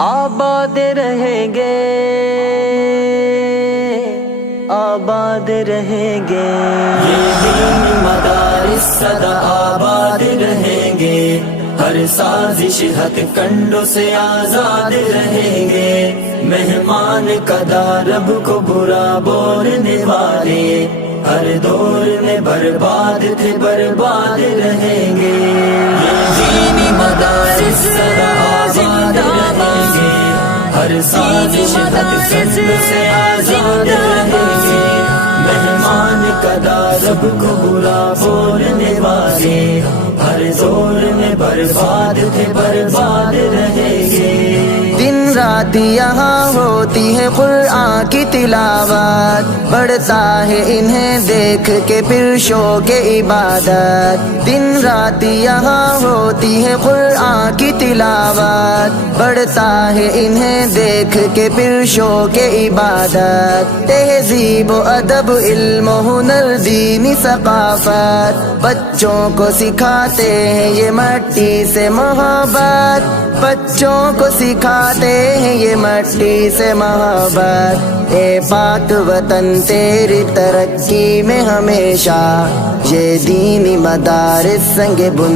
آباد رہیں گے، آباد رہیں گے، یہ دینی مدارس سدا آباد رہیں گے، ہر سازش ہتھ کنڈوں سے آزاد رہیں گے، مہمان قدا رب کو برا بولنے والے ہر دور میں برباد تھے برباد رہیں گے، یہ دینی مدارس سدا آباد رہیں گے، ہر سازش ہتھ کنڈوں سے آزاد رہیں گے، مہمان قدا رب کو برا بولنے والے ہر دور میں برباد تھے برباد رہیں گے۔ دن رات یہاں ہوتی ہے قرآن کی تلاوت، بڑھتا ہے انہیں دیکھ کے پھر شوق عبادت، دن رات یہاں ہوتی ہے قرآن کی تلاوت، بڑھتا ہے انہیں دیکھ کے پھر شوق عبادت، تہذیب و ادب علم و ہنر دینی ثقافت، بچوں کو سکھاتے ہیں یہ مٹی سے محبت، بچوں کو سکھاتے ہیں یہ مٹی سے محبت، اے پاک وطن تیری ترقی میں ہمیشہ یہ دینی مدارس سنگ بن